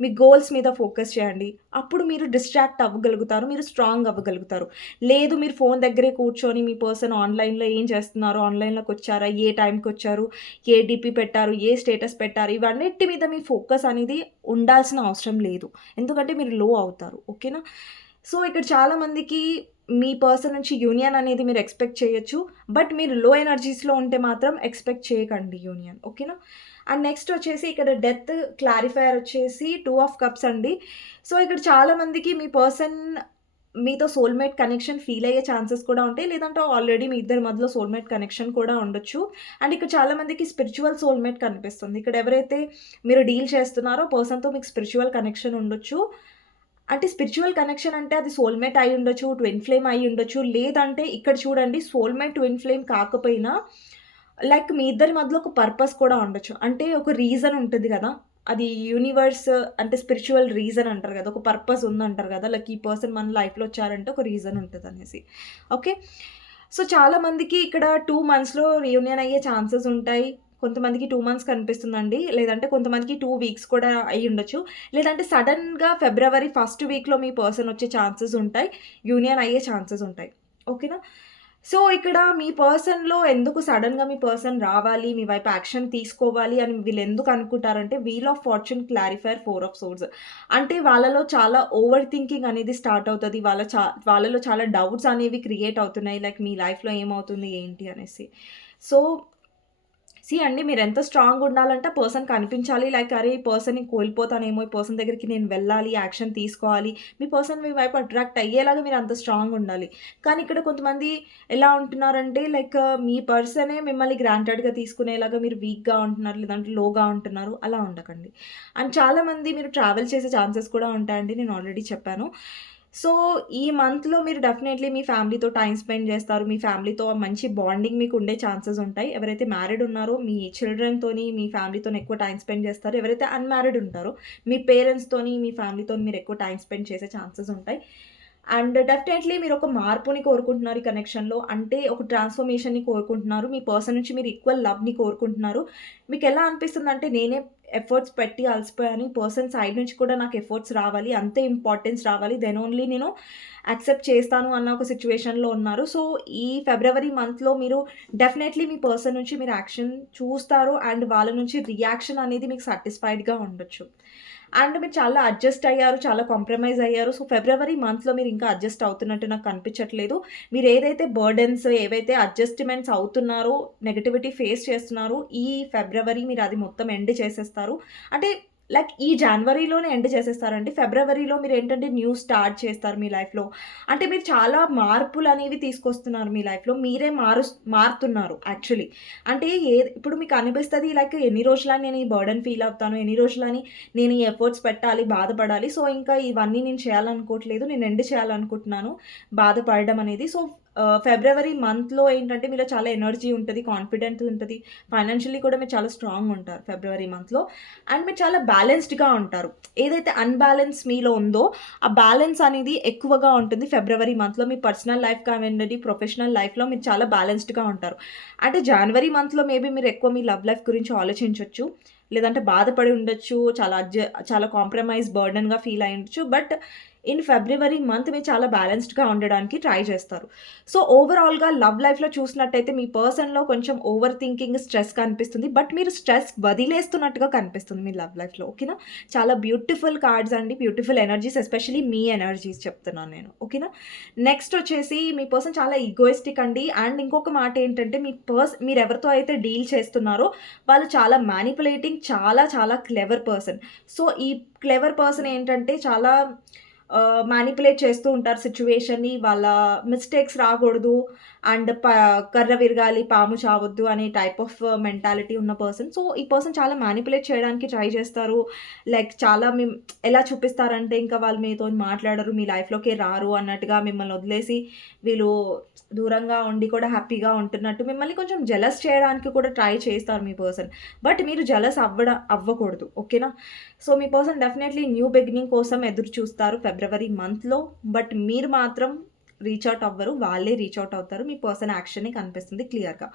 మీ గోల్స్ మీద ఫోకస్ చేయండి. అప్పుడు మీరు డిస్ట్రాక్ట్ అవ్వగలుగుతారు. మీరు స్ట్రాంగ్ అవ్వగలుగుతారు. లేదు మీరు ఫోను దగ్గరే కూర్చొని మీ పర్సన్ ఆన్‌లైన్‌లో ఏం చేస్తున్నారు? ఆన్‌లైన్‌లోకొచ్చారా? ఏ టైంకొచ్చారు? ఏ డీపీ పెట్టారు? ఏ స్టేటస్ పెట్టారు? ఇవన్నిటి మీద మీ ఫోకస్ అనేది ఉండాల్సిన అవసరం లేదు. ఎందుకంటే మీరు లో అవుతారు. ఓకేనా? సో, ఇక్కడ చాలామందికి మీ పర్సన్ నుంచి యూనియన్ అనేది మీరు ఎక్స్‌పెక్ట్ చేయొచ్చు. బట్ మీరు లో ఎనర్జీస్‌లో ఉంటే మాత్రం ఎక్స్‌పెక్ట్ చేయకండి యూనియన్. ఓకేనా? అండ్ నెక్స్ట్ వచ్చేసి ఇక్కడ డెత్ క్లారిఫైయర్ వచ్చేసి 2 ఆఫ్ కప్స్ అండి. సో, ఇక్కడ చాలామందికి మీ పర్సన్ మీతో సోల్‌మేట్ కనెక్షన్ ఫీల్ అయ్యే ఛాన్సెస్ కూడా ఉంటాయి. లేదంటే ఆల్రెడీ మీ ఇద్దరి మధ్యలో సోల్‌మేట్ కనెక్షన్ కూడా ఉండొచ్చు. అండ్ ఇక్కడ చాలామందికి స్పిరిచ్యువల్ సోల్‌మేట్ కనిపిస్తుంది. ఇక్కడ ఎవరైతే మీరు డీల్ చేస్తున్నారో పర్సన్‌తో మీకు స్పిరిచ్యువల్ కనెక్షన్ ఉండొచ్చు. అంటే స్పిరిచ్యువల్ కనెక్షన్ అంటే అది సోల్‌మేట్ అయ్యి ఉండొచ్చు, ట్విన్ ఫ్లేమ్ అయ్యి ఉండొచ్చు. లేదంటే ఇక్కడ చూడండి సోల్‌మేట్, ట్విన్ ఫ్లేమ్ కాకపోయినా లైక్ మీ ఇద్దరి మధ్యలో ఒక పర్పస్ కూడా ఉండొచ్చు. అంటే ఒక రీజన్ ఉంటది గదా! అది యూనివర్స్ అంటే స్పిరిచ్యువల్ రీజన్ అంటారు గదా! ఒక పర్పస్ ఉందంటారు గదా! లైక్ ఈ పర్సన్ మన లైఫ్‌లో వచ్చారంటే ఒక రీజన్ ఉంటదనేసి. ఓకే. సో, చాలా మందికి ఇక్కడ 2 మంత్స్‌లో రీయూనియన్ అయ్యే ఛాన్సెస్ ఉంటాయి. కొంతమందికి 2 మంత్స్ కనిపిస్తుందండి. లేదంటే కొంతమందికి 2 వీక్స్ కూడా అయ్యుండొచ్చు. లేదంటే సడెన్‌గా ఫిబ్రవరి ఫస్ట్ వీక్‌లో మీ పర్సన్ వచ్చే ఛాన్సెస్ ఉంటాయి. యూనియన్ అయ్యే ఛాన్సెస్ ఉంటాయి. ఓకేనా? సో, ఇక్కడ మీ పర్సన్‌లో ఎందుకు సడెన్‌గా మీ పర్సన్ రావాలి, మీ వైపు యాక్షన్ తీసుకోవాలి అని వీళ్ళెందుకు అనుకుంటారంటే, wheel of fortune clarifier 4 of swords. అంటే వాళ్ళలో చాలా ఓవర్ థింకింగ్ అనేది స్టార్ట్ అవుతది. వాళ్ళలో చాలా డౌట్స్ అనేవి క్రియేట్ అవుతున్నాయి. లైక్ మీ లైఫ్‌లో ఏమవుతుంది, ఏంటి అనేసి. సో, అండి మీరెంత స్ట్రాంగుండాలంటే ఆ పర్సన్ కనిపించాలి. లైక్ అరే! ఈ పర్సన్‌ని కోల్పోతానేమో, ఈ పర్సన్ దగ్గరికి నేను వెళ్ళాలి, యాక్షన్ తీసుకోవాలి. మీ పర్సన్ మీ వైపు అట్రాక్ట్ అయ్యేలాగా మీరంత స్ట్రాంగుండాలి. కానీ ఇక్కడ కొంతమంది ఎలా ఉంటున్నారంటే లైక్ మీ పర్సనే మిమ్మల్ని గ్రాంటెడ్‌గా తీసుకునేలాగా మీరు వీక్‌గా ఉంటున్నారు, లేదంటే లోగా ఉంటున్నారు. అలా ఉండకండి. అండ్ చాలామంది మీరు ట్రావెల్ చేసే ఛాన్సెస్ కూడా ఉంటాయండి. నేను ఆల్రెడీ చెప్పాను. సో, ఈ మంత్‌లో మీరు డెఫినైట్‌లీ మీ ఫ్యామిలీతో టైమ్ స్పెండ్ చేస్తారు. మీ ఫ్యామిలీతో మంచి బాండింగ్ మీకు ఉండే ఛాన్సెస్ ఉంటాయి. ఎవరైతే మ్యారీడ్ ఉన్నారో మీ చిల్డ్రన్‌తోని, మీ ఫ్యామిలీతోని ఎక్కువ టైమ్ స్పెండ్ చేస్తారు. ఎవరైతే అన్‌మ్యారీడ్ ఉంటారో మీ పేరెంట్స్‌తోని, మీ ఫ్యామిలీతోని మీరు ఎక్కువ టైమ్ స్పెండ్ చేసే ఛాన్సెస్ ఉంటాయి. అండ్ డెఫినైట్‌లీ మీరొక మార్పుని కోరుకుంటున్నారు ఈ కనెక్షన్‌లో. అంటే ఒక ట్రాన్స్‌ఫర్మేషన్‌ని కోరుకుంటున్నారు. మీ పర్సన్ నుంచి మీరు ఈక్వల్ లవ్‌ని కోరుకుంటున్నారు. మీకెలా అనిపిస్తుందంటే నేనే ఎఫర్ట్స్ పెట్టి అలసిపోయాను. ఈ పర్సన్ సైడ్ నుంచి కూడా నాకు ఎఫర్ట్స్ రావాలి. అంతే ఇంపార్టెన్స్ రావాలి. దెన్ ఓన్లీ నేను యాక్సెప్ట్ చేస్తాను అన్న ఒక సిట్యుయేషన్‌లో ఉన్నారు. సో, ఈ ఫిబ్రవరి మంత్‌లో మీరు డెఫినైట్‌లీ మీ పర్సన్ నుంచి మీరు యాక్షన్ చూస్తారు. అండ్ వాళ్ళ నుంచి రియాక్షన్ అనేది మీకు సాటిస్ఫైడ్‌గా ఉండొచ్చు. అండ్ మీరు చాలా అడ్జస్ట్ అయ్యారు. చాలా కాంప్రమైజ్ అయ్యారు. సో, ఫిబ్రవరి మంత్‌లో మీరు ఇంకా అడ్జస్ట్ అవుతున్నట్టు నాకు కనిపించట్లేదు. మీరు ఏదైతే బర్డెన్స్, ఏవైతే అడ్జస్ట్‌మెంట్స్ అవుతున్నారో, నెగటివిటీ ఫేస్ చేస్తున్నారో, ఈ ఫిబ్రవరి మీరు అది మొత్తం ఎండ్ చేసేస్తారు. అంటే లైక్ ఈ జనవరిలోనే ఎండ్ చేసేస్తారండి. ఫిబ్రవరిలో మీరేంటంటే న్యూ స్టార్ట్ చేస్తారు మీ లైఫ్‌లో. అంటే మీరు చాలా మార్పులనేవి తీసుకొస్తున్నారు మీ లైఫ్‌లో. మీరే మారుతున్నారు యాక్చువల్లీ. అంటే ఇప్పుడు మీకు అనిపిస్తది లైక్ ఎన్ని రోజులని నేను ఈ బర్డెన్ ఫీల్ అవుతాను, ఎన్ని రోజులని నేను ఈ ఎఫర్ట్స్ పెట్టాలి, బాధపడాలి. సో, ఇంకా ఇవన్నీ నేను చేయాలనుకోవట్లేదు. నేను ఎండ్ చేయాలనుకుంటున్నాను బాధపడడం అనేది. సో, ఫిబ్రవరి మంత్‌లో ఏంటంటే మీలో చాలా ఎనర్జీ ఉంటది, కాన్ఫిడెంట్ ఉంటది. ఫైనాన్షియల్లీ కూడా మీరు చాలా స్ట్రాంగ్ ఉంటారు ఫిబ్రవరి మంత్‌లో. అండ్ మీరు చాలా బ్యాలెన్స్డ్‌గా ఉంటారు. ఏదైతే అన్‌బ్యాలెన్స్ మీలో ఉందో, ఆ బ్యాలెన్స్ అనేది ఎక్కువగా ఉంటుంది ఫిబ్రవరి మంత్‌లో. మీ పర్సనల్ లైఫ్ కానివ్వండి, ప్రొఫెషనల్ లైఫ్‌లో మీరు చాలా బ్యాలెన్స్డ్‌గా ఉంటారు. అంటే జనవరి మంత్‌లో మేబీ మీరు ఎక్కువ మీ లవ్ లైఫ్ గురించి ఆలోచించొచ్చు. లేదంటే బాధపడి ఉండొచ్చు. చాలా కాంప్రమైజ్ బర్డెన్‌గా ఫీల్ అయ్యుండొచ్చు. బట్ ఇన్ ఫిబ్రవరి మంత్ మీరు చాలా బ్యాలెన్స్డ్‌గా ఉండడానికి ట్రై చేస్తారు. సో, ఓవరాల్‌గా లవ్ లైఫ్‌లో చూసినట్టయితే మీ పర్సన్‌లో కొంచెం ఓవర్ థింకింగ్, స్ట్రెస్ కనిపిస్తుంది. బట్ మీరు స్ట్రెస్ వదిలేస్తున్నట్టుగా కనిపిస్తుంది మీ లవ్ లైఫ్‌లో. ఓకేనా? చాలా బ్యూటిఫుల్ కార్డ్స్ అండి. బ్యూటిఫుల్ ఎనర్జీస్ ఎస్పెషల్లీ మీ ఎనర్జీస్ చెప్తున్నాను నేను. ఓకేనా? నెక్స్ట్ వచ్చేసి మీ పర్సన్ చాలా ఈగోయిస్టిక్ అండి. అండ్ ఇంకొక మాట ఏంటంటే మీరెవరితో అయితే డీల్ చేస్తున్నారో వాళ్ళు చాలా మ్యానిపులేటింగ్, చాలా చాలా క్లెవర్ పర్సన్. సో, ఈ క్లెవర్ పర్సన్ ఏంటంటే చాలా మ్యానిపులేట్ చేస్తూ ఉంటారు సిట్యుయేషన్‌ని. వాళ్ళ మిస్టేక్స్ రాకూడదు. అండ్ కర్ర విరగాలి, పాము చావొద్దు అనే టైప్ ఆఫ్ మెంటాలిటీ ఉన్న పర్సన్. సో, ఈ పర్సన్ చాలా మ్యానిపులేట్ చేయడానికి ట్రై చేస్తారు. లైక్ చాలా ఎలా చూపిస్తారంటే ఇంకా వాళ్ళు మీతోని మాట్లాడరు, మీ లైఫ్‌లోకే రారు అన్నట్టుగా మిమ్మల్ని వదిలేసి వీళ్ళు దూరంగా ఉండి కూడా హ్యాపీగా ఉంటున్నట్టు మిమ్మల్ని కొంచెం జెలస్ చేయడానికి కూడా ట్రై చేస్తారు మీ పర్సన్. బట్ మీరు జెలస్ అవ్వకూడదు. ఓకేనా? సో, మీ పర్సన్ డెఫినైట్‌లీ న్యూ బిగినింగ్ కోసం ఎదురు చూస్తారు ఫిబ్రవరి మంత్‌లో. బట్ మీరు మాత్రం రీచ్ ఔట్ అవ్వరు. వాళ్ళే రీచ్ ఔట్ అవుతారు. మీ పర్సన్ యాక్షనే కనిపిస్తుంది క్లియర్‌గా.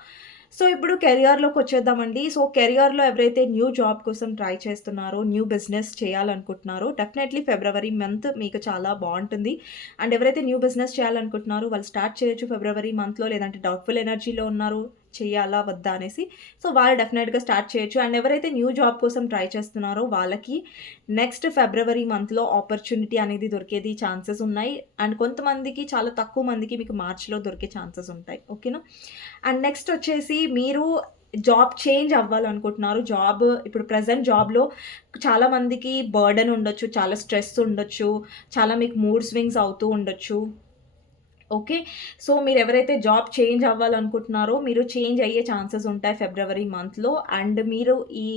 సో, ఇప్పుడు కెరియర్‌లోకొచ్చేద్దామండి. సో, కెరియర్‌లో ఎవరైతే న్యూ జాబ్ కోసం ట్రై చేస్తున్నారో, న్యూ బిజినెస్ చేయాలనుకుంటున్నారో డెఫినైట్‌లీ ఫిబ్రవరి మంత్ మీకు చాలా బావుంటుంది. అండ్ ఎవరైతే న్యూ బిజినెస్ చేయాలనుకుంటున్నారో వాళ్ళు స్టార్ట్ చేయొచ్చు ఫిబ్రవరి మంత్‌లో. లేదంటే డౌట్‌ఫుల్ ఎనర్జీలో ఉన్నారు, చెయ్యాలా? వద్దా? అనేసి. సో, వాళ్ళు డెఫినెట్‌గా స్టార్ట్ చేయొచ్చు. అండ్ ఎవరైతే న్యూ జాబ్ కోసం ట్రై చేస్తున్నారో వాళ్ళకి నెక్స్ట్ ఫిబ్రవరి మంత్‌లో ఆపర్చునిటీ అనేది దొరికేది ఛాన్సెస్ ఉన్నాయి. అండ్ కొంతమందికి చాలా తక్కువ మందికి మీకు మార్చ్‌లో దొరికే ఛాన్సెస్ ఉంటాయి. ఓకేనా? అండ్ నెక్స్ట్ వచ్చేసి మీరు జాబ్ చేంజ్ అవ్వాలనుకుంటున్నారు. ఇప్పుడు ప్రెజెంట్ జాబ్‌లో చాలా మందికి బర్డెన్ ఉండొచ్చు. చాలా స్ట్రెస్ ఉండొచ్చు. చాలా మీకు మూడ్ స్వింగ్స్ అవుతూ ఉండొచ్చు. ఓకే. సో, మీరెవరైతే జాబ్ చేంజ్ అవ్వాలనుకుంటున్నారో, మీరు చేంజ్ అయ్యే ఛాన్సెస్ ఉంటాయి ఫిబ్రవరి మంత్‌లో. అండ్ మీరు ఈ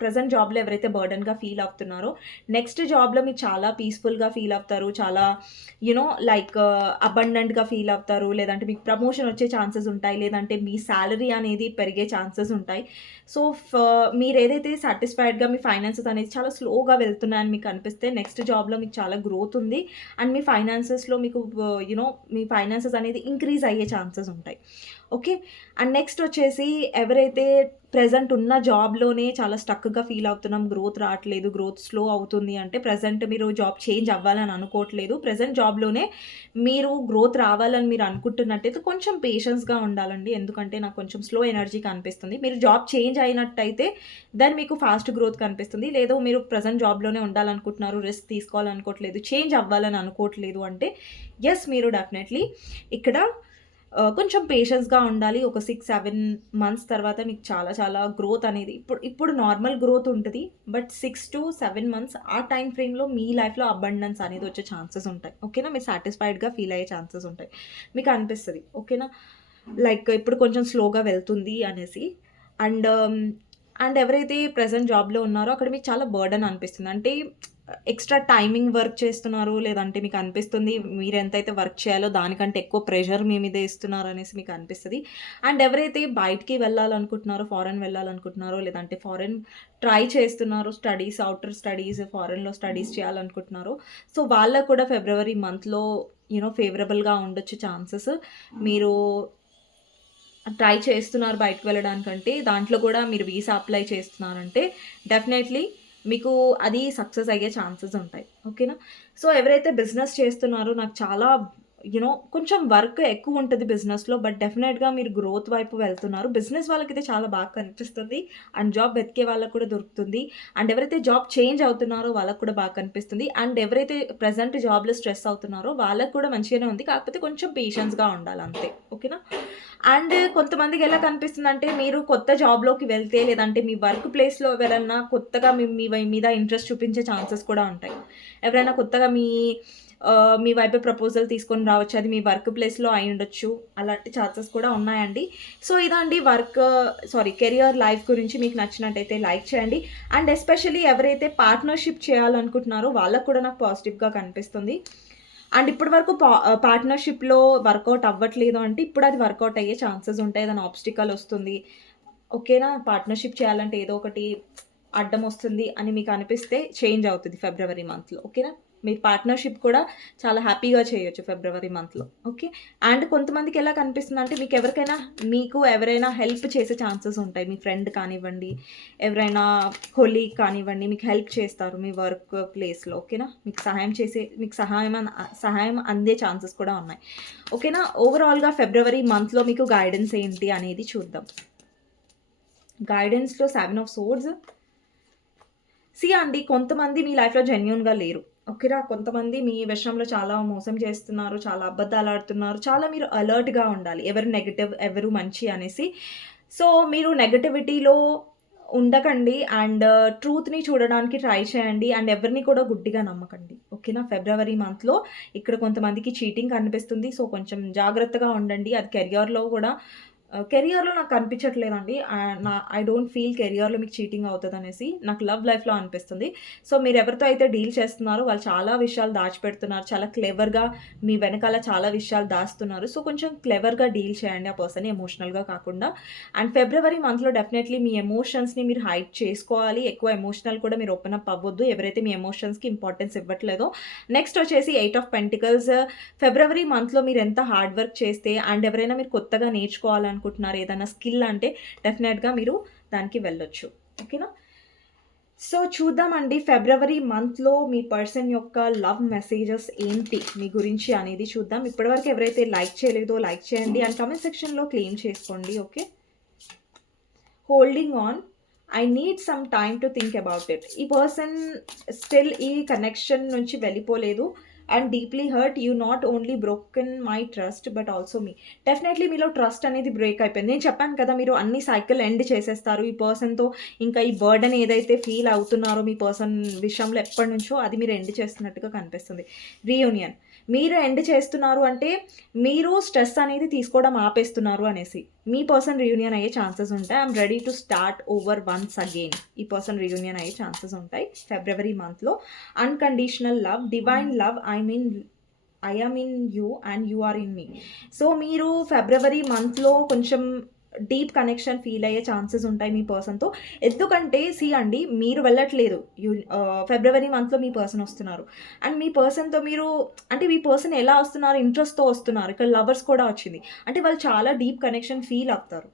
ప్రెజెంట్ జాబ్‌లో ఎవరైతే బర్డెన్‌గా ఫీల్ అవుతున్నారో, నెక్స్ట్ జాబ్‌లో మీరు చాలా పీస్‌ఫుల్‌గా ఫీల్ అవుతారు. చాలా లైక్ అబండెంట్‌గా ఫీల్ అవుతారు. లేదంటే మీకు ప్రమోషన్ వచ్చే ఛాన్సెస్ ఉంటాయి. లేదంటే మీ సాలరీ అనేది పెరిగే ఛాన్సెస్ ఉంటాయి. సో, మీరేదైతే సాటిస్ఫైడ్‌గా మీ ఫైనాన్సెస్ అనేది చాలా స్లోగా వెళ్తున్నాయని మీకు అనిపిస్తే, నెక్స్ట్ జాబ్‌లో మీకు చాలా గ్రోత్ ఉంది. అండ్ మీ ఫైనాన్సెస్‌లో మీకు మీ ఫైనాన్సెస్ అనేది ఇంక్రీజ్ అయ్యే ఛాన్సెస్ ఉంటాయి. ఓకే. అండ్ నెక్స్ట్ వచ్చేసి ఎవరైతే ప్రెజెంట్ ఉన్న జాబ్‌లోనే చాలా స్టక్‌గా ఫీల్ అవుతున్నాం, గ్రోత్ రావట్లేదు, గ్రోత్ స్లో అవుతుంది అంటే ప్రెజెంట్ మీరు జాబ్ చేంజ్ అవ్వాలని అనుకోవట్లేదు. ప్రెజెంట్ జాబ్‌లోనే మీరు గ్రోత్ రావాలని మీరు అనుకుంటున్నట్టయితే కొంచెం పేషెన్స్‌గా ఉండాలండి. ఎందుకంటే నాకు కొంచెం స్లో ఎనర్జీ కనిపిస్తుంది. మీరు జాబ్ చేంజ్ అయినట్టయితే దెన్ మీకు ఫాస్ట్ గ్రోత్ కనిపిస్తుంది. లేదు మీరు ప్రెజెంట్ జాబ్‌లోనే ఉండాలనుకుంటున్నారు, రిస్క్ తీసుకోవాలనుకోవట్లేదు, చేంజ్ అవ్వాలని అనుకోవట్లేదు అంటే యెస్ మీరు డెఫినైట్‌లీ ఇక్కడ కొంచెం పేషెన్స్‌గా ఉండాలి. ఒక 6, 7 మంత్స్ తర్వాత మీకు చాలా చాలా గ్రోత్ అనేది ఇప్పుడు నార్మల్ గ్రోత్ ఉంటది. బట్ 6-7 మంత్స్ ఆ టైమ్ ఫ్రేమ్‌లో మీ లైఫ్‌లో అబండెన్స్ అనేది వచ్చే ఛాన్సెస్ ఉంటాయి. ఓకేనా? మీరు సాటిస్ఫైడ్‌గా ఫీల్ అయ్యే ఛాన్సెస్ ఉంటాయి. మీకు అనిపిస్తది. ఓకేనా? లైక్ ఇప్పుడు కొంచెం స్లోగా వెళ్తుంది అనేసి. అండ్ అండ్ ఎవరైతే ప్రెజెంట్ జాబ్‌లో ఉన్నారో అక్కడ మీకు చాలా బర్డెన్ అనిపిస్తుంది. అంటే ఎక్స్‌ట్రా టైమింగ్ వర్క్ చేస్తున్నారు. లేదంటే మీకు అనిపిస్తుంది మీరెంతైతే వర్క్ చేయాలో దానికంటే ఎక్కువ ప్రెషర్ మీ మీద ఇస్తున్నారు అనేసి మీకు అనిపిస్తది. అండ్ ఎవరైతే బయటికి వెళ్ళాలనుకుంటున్నారో, ఫారెన్ వెళ్ళాలనుకుంటున్నారో, లేదంటే ఫారెన్ ట్రై చేస్తున్నారో ఔటర్ స్టడీస్, ఫారెన్‌లో స్టడీస్ చేయాలనుకుంటున్నారో, సో, వాళ్ళకి కూడా ఫిబ్రవరి మంత్‌లో ఫేవరబుల్‌గా ఉండొచ్చు ఛాన్సెస్. మీరు ట్రై చేస్తున్నారు బయటకి వెళ్ళడానికంటే, దాంట్లో కూడా మీరు వీసా అప్లై చేస్తున్నారంటే డెఫినైట్‌లీ మీకు అది సక్సెస్ అయ్యే ఛాన్సెస్ ఉంటాయి. ఓకేనా? సో, ఎవరైతే బిజినెస్ చేస్తున్నారో నాకు చాలా కొంచెం వర్క్ ఎక్కువుంటది బిజినెస్‌లో. బట్ డెఫినెట్‌గా మీరు గ్రోత్ వైపు వెళ్తున్నారు. బిజినెస్ వాళ్ళకైతే చాలా బాగా కనిపిస్తుంది. అండ్ జాబ్ వెతికే వాళ్ళకి కూడా దొరుకుతుంది. అండ్ ఎవరైతే జాబ్ చేంజ్ అవుతున్నారో వాళ్ళకి కూడా బాగా కనిపిస్తుంది. అండ్ ఎవరైతే ప్రెజెంట్ జాబ్‌లో స్ట్రెస్ అవుతున్నారో వాళ్ళకి కూడా మంచిగానే ఉంది. కాకపోతే కొంచెం పేషెన్స్‌గా ఉండాలి అంతే. ఓకేనా? అండ్ కొంతమందికి ఎలా కనిపిస్తుందంటే మీరు కొత్త జాబ్‌లోకి వెళ్తే లేదంటే మీ వర్క్ ప్లేస్‌లో ఎవరన్నా కొత్తగా మీ మీద ఇంట్రెస్ట్ చూపించే ఛాన్సెస్ కూడా ఉంటాయి. ఎవరైనా కొత్తగా మీ వైపే ప్రపోజల్ తీసుకొని రావచ్చు. అది మీ వర్క్ ప్లేస్‌లో అయ్యుండొచ్చు. అలాంటి ఛాన్సెస్ కూడా ఉన్నాయండి. సో, ఇదండి కెరియర్ లైఫ్ గురించి మీకు నచ్చినట్టయితే లైక్ చేయండి. అండ్ ఎస్పెషల్లీ ఎవరైతే పార్ట్నర్‌షిప్ చేయాలనుకుంటున్నారో వాళ్ళకి కూడా నాకు పాజిటివ్‌గా కనిపిస్తుంది. అండ్ ఇప్పటి వరకు పార్ట్నర్‌షిప్‌లో వర్కౌట్ అవ్వట్లేదు అంటే ఇప్పుడు అది వర్కౌట్ అయ్యే ఛాన్సెస్ ఉంటాయి. ఏదైనా ఆబ్స్టికల్ వస్తుంది. ఓకేనా? పార్ట్నర్‌షిప్ చేయాలంటే ఏదో ఒకటి అడ్డం వస్తుంది అని మీకు అనిపిస్తే చేంజ్ అవుతది ఫిబ్రవరి మంత్‌లో. ఓకేనా? మీ పార్ట్నర్షిప్ కూడా చాలా హ్యాపీగా చేయొచ్చు ఫిబ్రవరి మంత్లో. ఓకే. అండ్ కొంతమందికి ఎలా కనిపిస్తుంది అంటే మీకు ఎవరైనా హెల్ప్ చేసే ఛాన్సెస్ ఉంటాయి. మీ ఫ్రెండ్ కానివ్వండి, ఎవరైనా కొలీగ్ కానివ్వండి, మీకు హెల్ప్ చేస్తారు మీ వర్క్ ప్లేస్లో. ఓకేనా. మీకు సహాయం అందే ఛాన్సెస్ కూడా ఉన్నాయి. ఓకేనా. ఓవరాల్గా ఫిబ్రవరి మంత్లో మీకు గైడెన్స్ ఏంటి అనేది చూద్దాం. గైడెన్స్లో 7 ఆఫ్ సోర్డ్స్. అండి, కొంతమంది మీ లైఫ్లో జెన్యూన్గా లేరు. ఓకేనా. కొంతమంది మీ విషయంలో చాలా మోసం చేస్తున్నారు, చాలా అబద్ధాలు ఆడుతున్నారు. చాలా మీరు అలర్ట్గా ఉండాలి, ఎవరు నెగటివ్ ఎవరు మంచి అనేసి. సో మీరు నెగటివిటీలో ఉండకండి అండ్ ట్రూత్ని చూడడానికి ట్రై చేయండి అండ్ ఎవరిని కూడా గుడ్డిగా నమ్మకండి. ఓకేనా. ఫిబ్రవరి మంత్లో ఇక్కడ కొంతమందికి చీటింగ్ కనిపిస్తుంది. సో కొంచెం జాగ్రత్తగా ఉండండి. అది కెరియర్లో నాకు కనిపించట్లేదండి. ఐ డోంట్ ఫీల్ కెరియర్లో మీకు చీటింగ్ అవుతుంది అనేసి. నాకు లవ్ లైఫ్లో అనిపిస్తుంది. సో మీరు ఎవరితో అయితే డీల్ చేస్తున్నారో వాళ్ళు చాలా విషయాలు దాచిపెడుతున్నారు, చాలా క్లెవర్గా మీ వెనకాల చాలా విషయాలు దాస్తున్నారు. సో కొంచెం క్లెవర్గా డీల్ చేయండి ఆ పర్సన్, ఎమోషనల్గా కాకుండా. అండ్ ఫిబ్రవరి మంత్లో డెఫినెట్లీ మీ ఎమోషన్స్ని మీరు హైడ్ చేసుకోవాలి. ఎక్కువ ఎమోషనల్ కూడా మీరు ఓపెన్ అప్ అవ్వద్దు, ఎవరైతే మీ ఎమోషన్స్కి ఇంపార్టెన్స్ ఇవ్వట్లేదో. నెక్స్ట్ వచ్చేసి 8 ఆఫ్ పెంటికల్స్. ఫిబ్రవరి మంత్లో మీరు ఎంత హార్డ్ వర్క్ చేస్తే అండ్ ఎవరైనా మీరు కొత్తగా నేర్చుకోవాలనుకుంటున్నారు ఏదైనా స్కిల్ అంటే డెఫినెట్గా మీరు దానికి వెళ్ళొచ్చు. ఓకేనా. సో చూద్దామండి ఫిబ్రవరి మంత్లో మీ పర్సన్ యొక్క లవ్ మెసేజెస్ ఏంటి మీ గురించి అనేది చూద్దాం. ఇప్పటివరకు ఎవరైతే లైక్ చేయలేదో లైక్ చేయండి అండ్ కామెంట్ సెక్షన్లో క్లెయిమ్ చేసుకోండి. Okay. Holding on, I need some time to think about it. ఈ పర్సన్ స్టిల్ ఈ కనెక్షన్ నుంచి వెళ్ళిపోలేదు and deeply hurt. You not only broken my trust but also me. Definitely మీలో trust అనేది break అయిపోయింది. నేను చెప్పాను కదా, మీరు అన్ని సైకిల్ ఎండ్ చేసేస్తారు ఈ పర్సన్తో. ఇంకా ఈ బర్డన్ ఏదైతే ఫీల్ అవుతున్నారో మీ పర్సన్ విషయంలో ఎప్పటి నుంచో, అది మీరు ఎండ్ చేస్తున్నట్టుగా కనిపిస్తుంది. రీయూనియన్ మీరు ఎండ్ చేస్తున్నారు అంటే మీరు స్ట్రెస్ అనేది తీసుకోవడం ఆపేస్తున్నారు అనేసి. మీ పర్సన్ రీయూనియన్ అయ్యే ఛాన్సెస్ ఉంటాయి. I'm ready to start over once again. ఈ పర్సన్ రీయూనియన్ అయ్యే ఛాన్సెస్ ఉంటాయి ఫిబ్రవరి మంత్లో. Unconditional love, divine love, I am in you and you are in me. So మీరు ఫిబ్రవరి మంత్లో కొంచెం డీప్ కనెక్షన్ ఫీల్ అయ్యే ఛాన్సెస్ ఉంటాయి మీ పర్సన్తో. ఎందుకంటే అండి, మీరు వెళ్ళట్లేదు. ఫిబ్రవరి మంత్లో మీ పర్సన్ వస్తున్నారు అండ్ మీ పర్సన్తో మీరు మీ పర్సన్ ఎలా వస్తున్నారు, ఇంట్రెస్ట్తో వస్తున్నారు. ఇక్కడ లవర్స్ కూడా వచ్చింది అంటే వాళ్ళు చాలా డీప్ కనెక్షన్ ఫీల్ అవుతారు.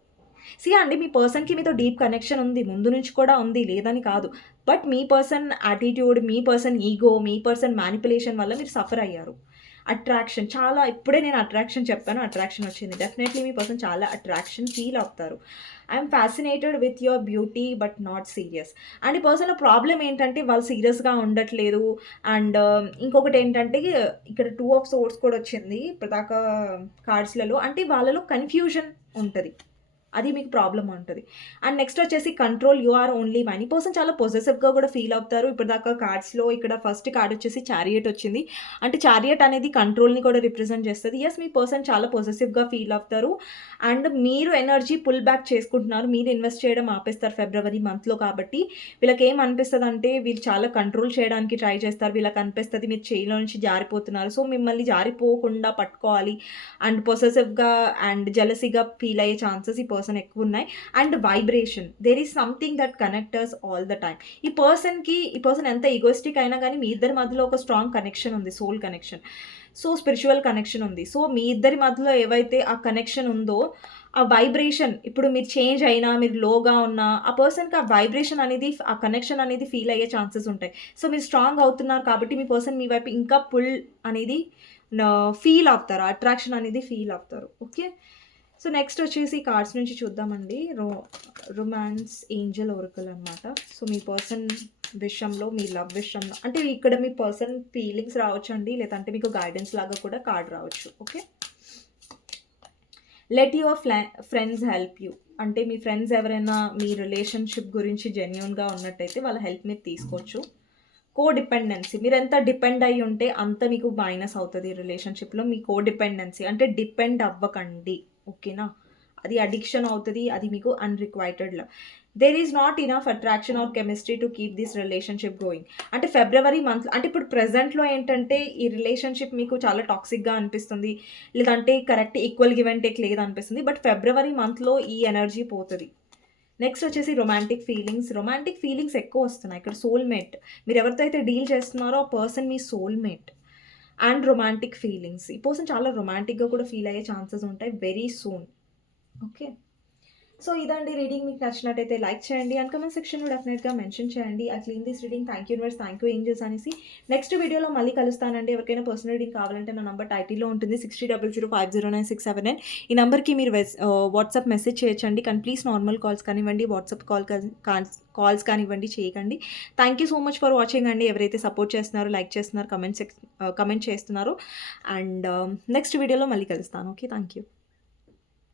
అండి, మీ పర్సన్కి మీతో డీప్ కనెక్షన్ ఉంది, ముందు నుంచి కూడా ఉంది, లేదని కాదు. But me person attitude, me person ego, me person manipulation వల్ల మీరు సఫర్ అయ్యారు. అట్రాక్షన్ చాలా, ఇప్పుడే నేను అట్రాక్షన్ చెప్పాను, అట్రాక్షన్ వచ్చింది. డెఫినెట్లీ మీ పర్సన్ చాలా అట్రాక్షన్ ఫీల్ అవుతారు. I'm fascinated with your beauty but not serious. And ఈ పర్సన్ ప్రాబ్లం ఏంటంటే వాళ్ళు సీరియస్గా ఉండట్లేదు. అండ్ ఇంకొకటి ఏంటంటే ఇక్కడ 2 ఆఫ్ సోర్డ్స్ కూడా వచ్చింది ఇప్పటిదాకా కార్డ్స్లలో. అంటే వాళ్ళలో కన్ఫ్యూజన్ ఉంటుంది, అది మీకు ప్రాబ్లం ఉంటుంది. అండ్ నెక్స్ట్ వచ్చేసి control, you are only one. ఈ పర్సన్ చాలా పొజెసివ్గా కూడా ఫీల్ అవుతారు. ఇప్పటిదాకా కార్డ్స్లో ఇక్కడ ఫస్ట్ కార్డ్ వచ్చేసి చారియట్ వచ్చింది. అంటే చారియట్ అనేది కంట్రోల్ని కూడా రిప్రజెంట్ చేస్తుంది. ఎస్, మీ పర్సన్ చాలా పొజెసివ్గా ఫీల్ అవుతారు అండ్ మీరు ఎనర్జీ పుల్ బ్యాక్ చేసుకుంటున్నారు. మీరు ఇన్వెస్ట్ చేయడం ఆపేస్తారు ఫిబ్రవరి మంత్లో. కాబట్టి వీళ్ళకి ఏమనిపిస్తుంది అంటే వీళ్ళు చాలా కంట్రోల్ చేయడానికి ట్రై చేస్తారు. వీళ్ళకి అనిపిస్తుంది మీరు చేయిలో నుంచి జారిపోతున్నారు. సో మిమ్మల్ని జారిపోకుండా పట్టుకోవాలి అండ్ పొసెసివ్గా అండ్ జెలసీగా ఫీల్ అయ్యే ఛాన్సెస్ ఈ పర్సన్ ఎక్కువ ఉన్నాయి. And vibration, there is something that connectors all the time. ఈ పర్సన్ ఎంత ఈగోయిస్టిక్ అయినా కానీ మీ ఇద్దరి మధ్యలో ఒక స్ట్రాంగ్ కనెక్షన్ ఉంది, soul connection. So spiritual connection ఉంది. సో మీ ఇద్దరి మధ్యలో ఏవైతే ఆ కనెక్షన్ ఉందో ఆ వైబ్రేషన్, ఇప్పుడు మీరు చేంజ్ అయినా, మీరు లోగా ఉన్నా, ఆ పర్సన్కి ఆ వైబ్రేషన్ అనేది, ఆ కనెక్షన్ అనేది ఫీల్ అయ్యే ఛాన్సెస్ ఉంటాయి. సో మీరు స్ట్రాంగ్ అవుతున్నారు కాబట్టి మీ పర్సన్ మీ వైపు ఇంకా పుల్ అనేది ఫీల్ అవుతారు, అట్రాక్షన్ అనేది ఫీల్ అవుతారు. ఓకే. సో నెక్స్ట్ వచ్చేసి కార్డ్స్ నుంచి చూద్దామండి. రొమాన్స్ ఏంజల్ ఒరకల్ అనమాట. సో మీ పర్సన్ విషయంలో, మీ లవ్ విషయంలో, అంటే ఇక్కడ మీ పర్సన్ ఫీలింగ్స్ రావచ్చు అండి, లేదంటే మీకు గైడెన్స్ లాగా కూడా కార్డ్ రావచ్చు. Okay. Let your friends help you. అంటే మీ ఫ్రెండ్స్ ఎవరైనా మీ రిలేషన్షిప్ గురించి జెన్యూన్గా ఉన్నట్టయితే వాళ్ళ హెల్ప్ మీరు తీసుకోవచ్చు. కోడిపెండెన్సీ, మీరు ఎంత డిపెండ్ అయ్యి ఉంటే అంత మీకు మైనస్ అవుతుంది రిలేషన్షిప్లో. మీ కోడిపెండెన్సీ అంటే డిపెండ్ అవ్వకండి. ఓకేనా. అది అడిక్షన్ అవుతుంది, అది మీకు unrequited love. There is not enough attraction or chemistry to keep this relationship going. అంటే ఫిబ్రవరి మంత్, అంటే ఇప్పుడు ప్రెజెంట్లో ఏంటంటే ఈ రిలేషన్షిప్ మీకు చాలా టాక్సిక్గా అనిపిస్తుంది, లేదంటే correct equal give and take లేదు అనిపిస్తుంది. బట్ ఫిబ్రవరి మంత్లో ఈ ఎనర్జీ పోతుంది. నెక్స్ట్ వచ్చేసి రొమాంటిక్ ఫీలింగ్స్ ఎక్కువ వస్తున్నాయి ఇక్కడ. సోల్‌మేట్ మీరు ఎవరితో అయితే డీల్ చేస్తున్నారో ఆ person me soulmate. And romantic feelings. ఈ పర్సన్ చాలా రొమాంటిక్‌గా కూడా ఫీల్ అయ్యే ఛాన్సెస్ ఉంటాయి వెరీ సూన్. ఓకే. సో ఇదండి రీడింగ్. మీకు నచ్చినట్టయితే లైక్ చేయండి అండ్ కామెంట్ సెక్షన్‌లో డెఫినెట్‌గా మెన్షన్ చేయండి. I clean this reading. Thank you universe, thank you angels అనేసి. నెక్స్ట్ వీడియోలో మళ్ళీ కలుస్తానండి. ఎవరికైనా పర్సనల్ రీడింగ్ కావాలంటే నా నంబర్ టైటిల్‌లో ఉంటుంది 6000509679. ఈ నంబర్‌కి మీరు వాట్సాప్ మెసేజ్ చేయొచ్చండి. కానీ ప్లీజ్ నార్మల్ కాల్స్ కానివ్వండి, వాట్సాప్ కాల్స్ కానివ్వండి చేయకండి. Thank you so much for watching అండి. ఎవరైతే సపోర్ట్ చేస్తున్నారో, లైక్ చేస్తున్నారు, కమెంట్ చేస్తున్నారో. అండ్ నెక్స్ట్ వీడియోలో మళ్ళీ కలుస్తాను. ఓకే. Thank you.